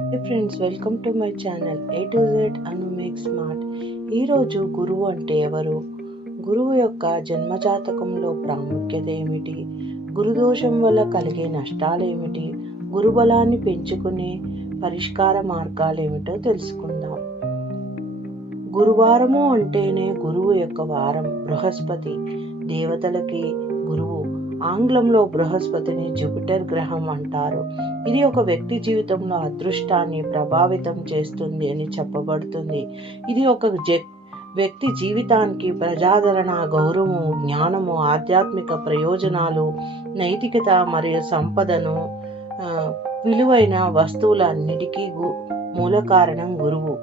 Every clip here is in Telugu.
Hey friends, welcome to my channel A to Z Anu make smart. ఈరోజు గురువు అంటే ఎవరు? గురువు యొక్క జన్మజాతకంలో ప్రాముఖ్యత ఏమిటి? గురుదోషం వల్ల కలిగే నష్టాలు ఏమిటి? గురుబలాన్ని పెంచుకునే పరిష్కార మార్గాలు ఏమిటో తెలుసుకుందాం. గురువారము అంటేనే గురువు యొక్క వారం. బృహస్పతి దేవతలకి గురువు. ఆంగ్లంలో బృహస్పతిని జూపిటర్ గ్రహం అంటారు. ఇది ఒక వ్యక్తి జీవితంలో అదృష్టాన్ని ప్రభావితం చేస్తుంది అని చెప్పబడుతుంది. ఇది ఒక వ్యక్తి జీవితానికి ప్రజాదరణ, గౌరవము, జ్ఞానము, ఆధ్యాత్మిక ప్రయోజనాలు, నైతికత మరియు సంపదను, విలువైన వస్తువులన్నిటికీ మూల కారణం గురువు.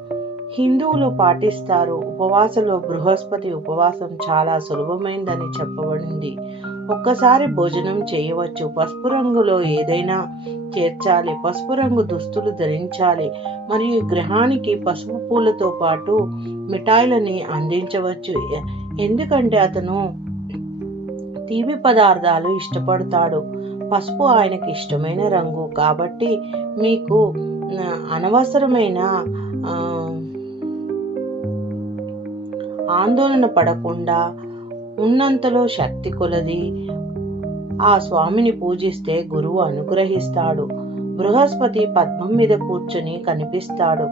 హిందువులు పాటిస్తారు. ఉపవాసంలో బృహస్పతి ఉపవాసం చాలా సులభమైందని చెప్పబడింది. ఒక్కసారి భోజనం చేయవచ్చు. పసుపు రంగులో ఏదైనా చేర్చాలి. పసుపు రంగు దుస్తులు ధరించాలి మరియు గ్రహానికి పసుపు పూలతో పాటు మిఠాయిలని అందించవచ్చు. ఎందుకంటే అతను తీపి పదార్థాలు ఇష్టపడతాడు. పసుపు ఆయనకి ఇష్టమైన రంగు. కాబట్టి మీకు అనవసరమైన ఆందోళన పడకుండా ఉన్నంతలో శక్తి కొలది ఆ స్వామిని పూజిస్తే గురువు అనుగ్రహిస్తాడు. బృహస్పతి పద్మం మీద కూర్చుని కనిపిస్తాడు.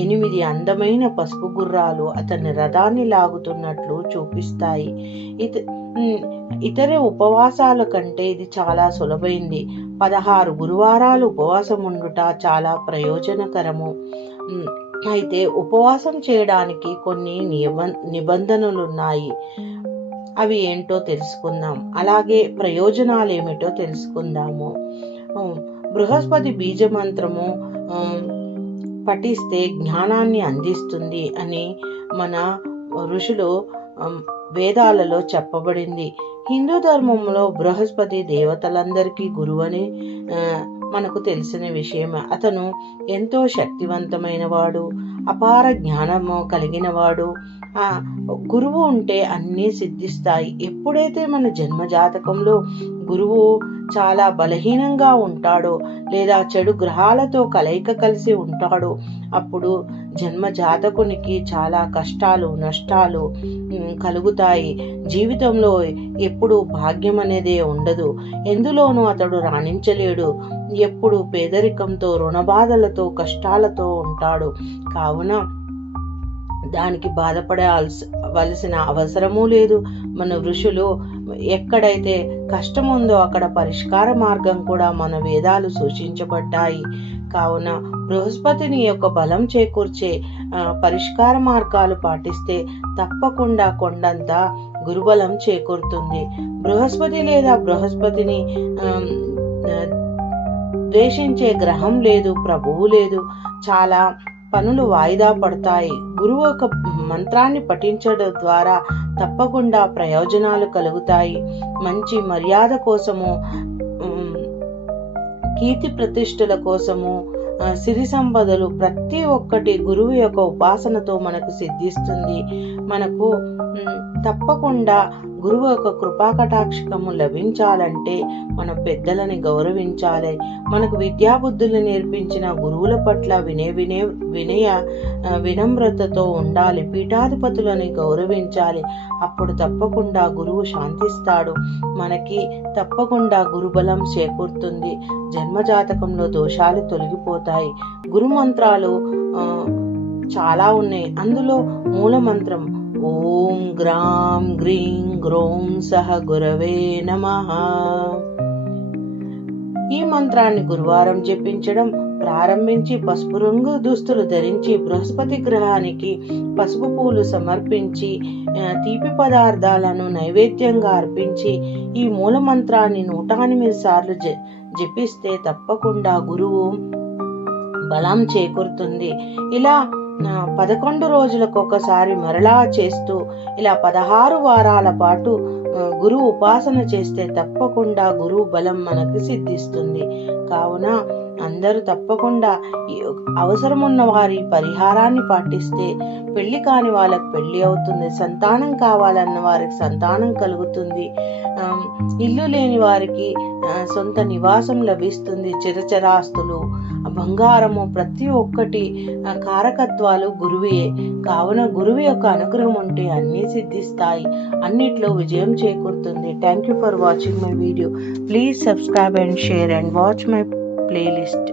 8 అందమైన పసుపు గుర్రాలు అతని రథాన్ని లాగుతున్నట్లు చూపిస్తాయి. ఇతర ఉపవాసాల కంటే ఇది చాలా సులభైంది. 16 గురువారాలు ఉపవాసం ఉండుట చాలా ప్రయోజనకరము. అయితే ఉపవాసం చేయడానికి కొన్ని నిబంధనలున్నాయి. అవి ఏంటో తెలుసుకుందాం. అలాగే ప్రయోజనాలు ఏమిటో తెలుసుకుందాము. బృహస్పతి బీజ మంత్రము పఠిస్తే జ్ఞానాన్ని అందిస్తుంది అని మన ఋషులు వేదాలలో చెప్పబడింది. హిందూ ధర్మంలో బృహస్పతి దేవతలందరికీ గురువని మనకు తెలిసిన విషయమే. అతను ఎంతో శక్తివంతమైన వాడు, అపార జ్ఞానము కలిగిన వాడు. గురువు ఉంటే అన్నీ సిద్ధిస్తాయి. ఎప్పుడైతే మన జన్మ జాతకంలో గురువు చాలా బలహీనంగా ఉంటాడో లేదా చెడు గ్రహాలతో కలయిక కలిసి ఉంటాడో అప్పుడు జన్మ జాతకునికి చాలా కష్టాలు, నష్టాలు కలుగుతాయి. జీవితంలో ఎప్పుడు భాగ్యం అనేదే ఉండదు. ఎందులోనూ అతడు రాణించలేడు. ఎప్పుడు పేదరికంతో, రుణబాధలతో, కష్టాలతో ఉంటాడు. కావున దానికి బాధపడవలసిన అవసరమూ లేదు. మన ఋషులు ఎక్కడైతే కష్టం ఉందో అక్కడ పరిష్కార మార్గం కూడా మన వేదాలు సూచించబడ్డాయి. కావున బృహస్పతిని యొక్క బలం చేకూర్చే పరిష్కార మార్గాలు పాటిస్తే తప్పకుండా కొండంత గురుబలం చేకూరుతుంది. బృహస్పతి లేదా బృహస్పతిని ద్వేషించే గ్రహం లేదు, ప్రభువు లేదు. చాలా పనులు వాయిదా పడతాయి. గురువు ఒక మంత్రాన్ని పఠించడం ద్వారా తప్పకుండా ప్రయోజనాలు కలుగుతాయి. మంచి మర్యాద కోసము, కీర్తి ప్రతిష్టల కోసము, సిరి సంపదలు ప్రతి ఒక్కటి గురువు యొక్క ఉపాసనతో మనకు సిద్ధిస్తుంది. మనకు తప్పకుండా గురువు యొక్క కృపాకటాక్షకము లభించాలంటే మన పెద్దలని గౌరవించాలి. మనకు విద్యాబుద్ధులు నేర్పించిన గురువుల పట్ల వినయ వినమ్రతతో ఉండాలి. పీఠాధిపతులని గౌరవించాలి. అప్పుడు తప్పకుండా గురువు శాంతిస్తాడు. మనకి తప్పకుండా గురుబలం చేకూరుతుంది. జన్మజాతకంలో దోషాలు తొలగిపోతాయి. గురు మంత్రాలు చాలా ఉన్నాయి. అందులో మూల మంత్రం ఓం గ్రాం గ్రీం గ్రోం సహ గురవే నమః. ఈ మంత్రాన్ని గురువారం జపించడం ప్రారంభించి పసుపు రంగు దుస్తులు ధరించి బృహస్పతి గ్రహానికి పసుపు పూలు సమర్పించి తీపి పదార్థాలను నైవేద్యంగా అర్పించి ఈ మూల మంత్రాన్ని 108 సార్లు జపిస్తే తప్పకుండా గురువు బలం చేకూరుతుంది. ఇలా 11 రోజులకు ఒకసారి మరలా చేస్తూ ఇలా 16 వారాల పాటు గురువు ఉపాసన చేస్తే తప్పకుండా గురువు బలం మనకు సిద్ధిస్తుంది. కావున అందరూ తప్పకుండా అవసరం ఉన్న వారి పరిహారాన్ని పాటిస్తే పెళ్లి కాని వాళ్ళకి పెళ్లి అవుతుంది. సంతానం కావాలన్న వారికి సంతానం కలుగుతుంది. ఇల్లు లేని వారికి సొంత నివాసం లభిస్తుంది. చిరచరాస్తులు, బంగారము ప్రతి ఒక్కటి కారకత్వాలు గురువే. కావున గురువు యొక్క అనుగ్రహం ఉంటే అన్నీ సిద్ధిస్తాయి, అన్నిట్లో విజయం చేకూరుతుంది. Thank you for watching my video. Please subscribe and share and watch my playlist.